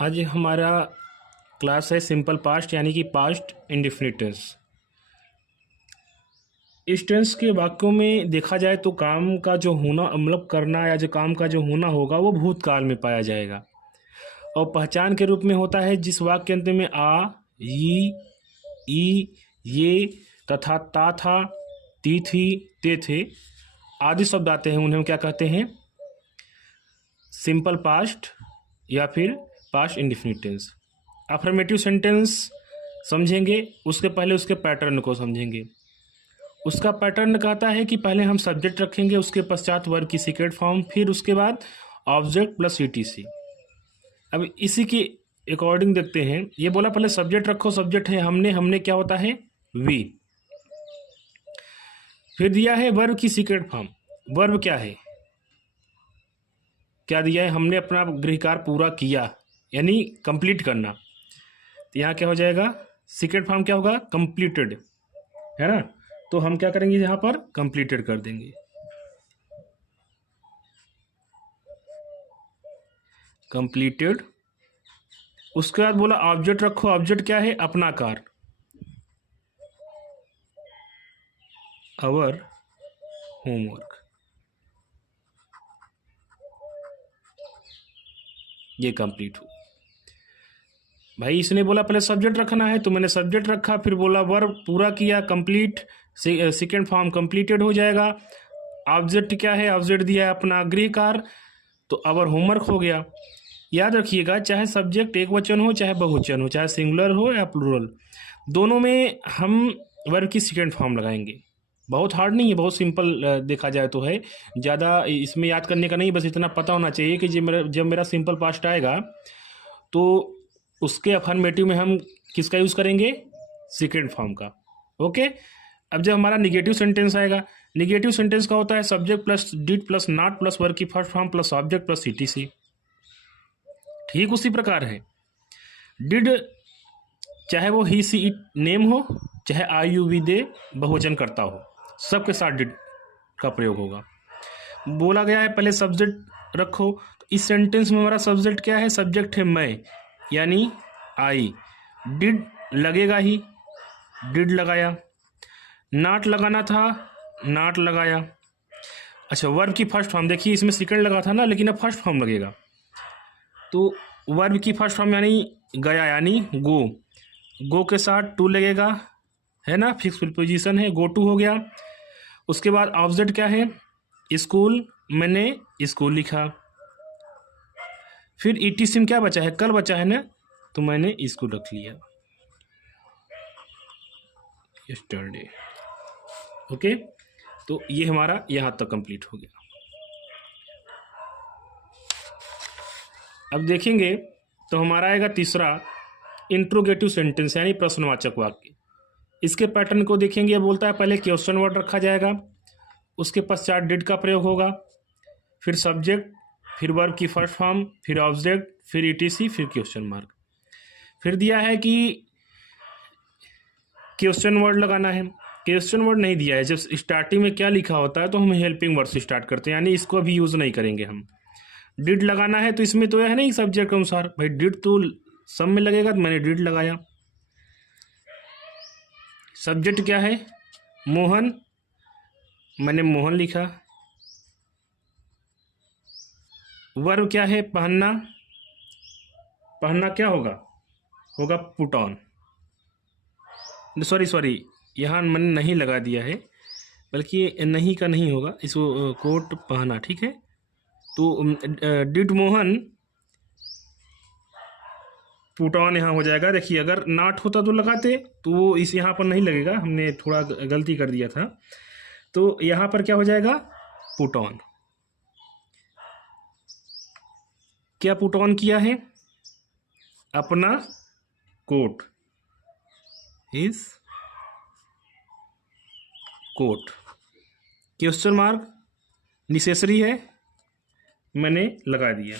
आज हमारा क्लास है सिंपल पास्ट यानी कि पास्ट इंडेफिनिट टेंस। इस टेंस के वाक्यों में देखा जाए तो काम का जो होना मतलब करना या जो काम का जो होना होगा वो भूतकाल में पाया जाएगा और पहचान के रूप में होता है जिस वाक्य के अंत में आ, ई, ये तथा ता था, ती थी, ते थे आदि शब्द आते हैं। उन्हें हम क्या कहते हैं? सिंपल पास्ट या फिर past indefinite tense. Affirmative sentence समझेंगे, उसके पहले उसके पैटर्न को समझेंगे। उसका पैटर्न कहता है कि पहले हम सब्जेक्ट रखेंगे, उसके पश्चात वर्ब की सीक्रेट फॉर्म, फिर उसके बाद ऑब्जेक्ट प्लस ईटीसी। अब इसी के अकॉर्डिंग देखते हैं। ये बोला पहले सब्जेक्ट रखो, सब्जेक्ट है हमने क्या होता है? वी। फिर दिया है वर्ब की सीक्रेट फॉर्म। वर्ब क्या है? क्या दिया है? हमने अपना गृह कार्य पूरा किया यानी कंप्लीट करना। तो यहाँ क्या हो जाएगा? सीक्रेट फॉर्म क्या होगा? कंप्लीटेड, है ना? तो हम क्या करेंगे? यहाँ पर कंप्लीटेड कर देंगे। कंप्लीटेड। उसके बाद बोला ऑब्जेक्ट रखो। ऑब्जेक्ट क्या है? अपना कार्य, आवर होमवर्क। ये कंप्लीट हो भाई। इसने बोला पहले सब्जेक्ट रखना है तो मैंने सब्जेक्ट रखा, फिर बोला वर्ब पूरा किया, कंप्लीट, सेकेंड फॉर्म कंप्लीटेड हो जाएगा। ऑब्जेक्ट क्या है? ऑब्जेक्ट दिया है अपना गृह कार्य, तो अवर होमवर्क हो गया। याद रखिएगा, चाहे सब्जेक्ट एक वचन हो चाहे बहुवचन हो, चाहे सिंगुलर हो या प्लूरल, दोनों में हम वर्ब की सेकेंड फॉर्म लगाएंगे। बहुत हार्ड नहीं है, बहुत सिंपल देखा जाए तो है। ज़्यादा इसमें याद करने का नहीं, बस इतना पता होना चाहिए कि जब मेरा सिंपल पास्ट आएगा तो उसके अफर्मेटिव में हम किसका यूज़ करेंगे? सेकेंड फॉर्म का। ओके। अब जब हमारा निगेटिव सेंटेंस आएगा, निगेटिव सेंटेंस का होता है subject plus did plus not plus verb की first form plus object plus etc. ठीक उसी प्रकार है। डिड चाहे वो ही सी इट नेम हो, चाहे आई यू वी दे बहुवचन करता हो, सबके साथ डिड का प्रयोग होगा। बोला गया है पहले सब्जेक्ट रखो, तो इस सेंटेंस में हमारा सब्जेक्ट क्या है? सब्जेक्ट है मैं यानी आई। डिड लगेगा ही, डिड लगाया। नॉट लगाना था, नॉट लगाया। अच्छा, वर्ब की फर्स्ट फॉर्म देखिए, इसमें सेकंड लगा था ना, लेकिन अब फर्स्ट फॉर्म लगेगा। तो वर्ब की फर्स्ट फॉर्म यानी गया यानी गो। गो के साथ टू लगेगा, है ना? फिक्स प्रीपोजिशन है, गो टू हो गया। उसके बाद ऑब्जेक्ट क्या है? स्कूल, मैंने स्कूल लिखा। फिर ईटीसी में क्या बचा है? कल बचा है ना, तो मैंने स्कूल रख लिया, यस्टरडे। ओके। तो ये हमारा यहाँ तक कंप्लीट हो गया। अब देखेंगे तो हमारा आएगा तीसरा इंट्रोगेटिव सेंटेंस यानी प्रश्नवाचक वाक्य। इसके पैटर्न को देखेंगे। बोलता है पहले क्वेश्चन वर्ड रखा जाएगा, उसके पश्चात डिड का प्रयोग होगा, फिर सब्जेक्ट, फिर वर्ब की फर्स्ट फॉर्म, फिर ऑब्जेक्ट, फिर ईटीसी, फिर क्वेश्चन मार्क। फिर दिया है कि क्वेश्चन वर्ड लगाना है। क्वेश्चन वर्ड नहीं दिया है। जब स्टार्टिंग में क्या लिखा होता है तो हम हेल्पिंग वर्ड से स्टार्ट करते हैं, यानी इसको अभी यूज़ नहीं करेंगे हम। डिड लगाना है तो इसमें तो है नहीं सब्जेक्ट के अनुसार, भाई डिड तो सब में लगेगा, तो मैंने डिड लगाया। सब्जेक्ट क्या है? मोहन, मैंने मोहन लिखा। वर्ब क्या है? पहनना। पहनना क्या होगा? होगा पुट ऑन। सॉरी, यहाँ मैंने नहीं लगा दिया है, बल्कि नहीं का नहीं होगा, इसको कोट पहना, ठीक है। तो डिड मोहन पुट ऑन यहाँ हो जाएगा। देखिए, अगर नॉट होता तो लगाते, तो वो इस यहाँ पर नहीं लगेगा, हमने थोड़ा गलती कर दिया था। तो यहाँ पर क्या हो जाएगा? Put on. क्या पुट ऑन किया है? अपना कोट, इस कोट। क्वेश्चन मार्क नेसेसरी है, मैंने लगा दिया,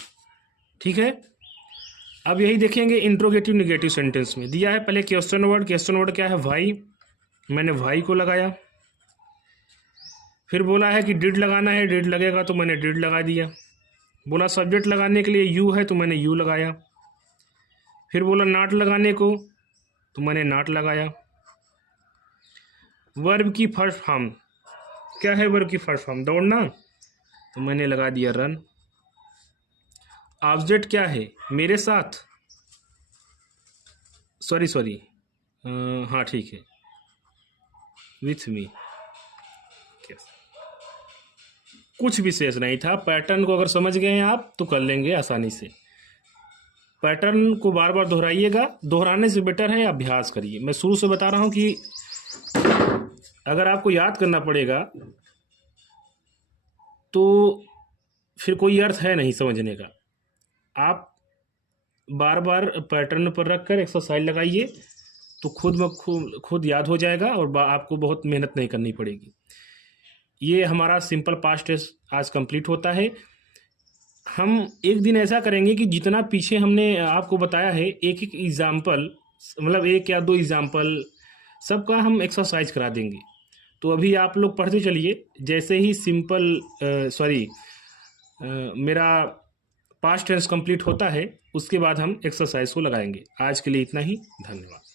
ठीक है। अब यही देखेंगे इंट्रोगेटिव निगेटिव सेंटेंस में। दिया है पहले क्वेश्चन वर्ड। क्वेश्चन वर्ड क्या है? भाई, मैंने भाई को लगाया। फिर बोला है कि डिड लगाना है, डिड लगेगा तो मैंने डिड लगा दिया। बोला सब्जेक्ट लगाने के लिए यू है तो मैंने यू लगाया। फिर बोला नॉट लगाने को, तो मैंने नॉट लगाया। वर्ब की फर्स्ट फॉर्म क्या है? वर्ब की फर्स्ट फॉर्म दौड़ना, तो मैंने लगा दिया रन। ऑब्जेक्ट क्या है? मेरे साथ, सॉरी हाँ ठीक है, विथ मी। कुछ विशेष नहीं था। पैटर्न को अगर समझ गए हैं आप तो कर लेंगे आसानी से। पैटर्न को बार बार दोहराइएगा, दोहराने से बेटर है अभ्यास करिए। मैं शुरू से बता रहा हूँ कि अगर आपको याद करना पड़ेगा तो फिर कोई अर्थ है नहीं समझने का। आप बार बार पैटर्न पर रख कर एक्सरसाइज लगाइए तो खुद याद हो जाएगा और आपको बहुत मेहनत नहीं करनी पड़ेगी। ये हमारा सिंपल पास्ट टेंस आज कंप्लीट होता है। हम एक दिन ऐसा करेंगे कि जितना पीछे हमने आपको बताया है, एक एक एग्जाम्पल, मतलब 1 या 2 एग्जाम्पल सबका हम एक्सरसाइज करा देंगे। तो अभी आप लोग पढ़ते चलिए। जैसे ही मेरा पास्ट टेंस कंप्लीट होता है उसके बाद हम एक्सरसाइज को लगाएंगे। आज के लिए इतना ही, धन्यवाद।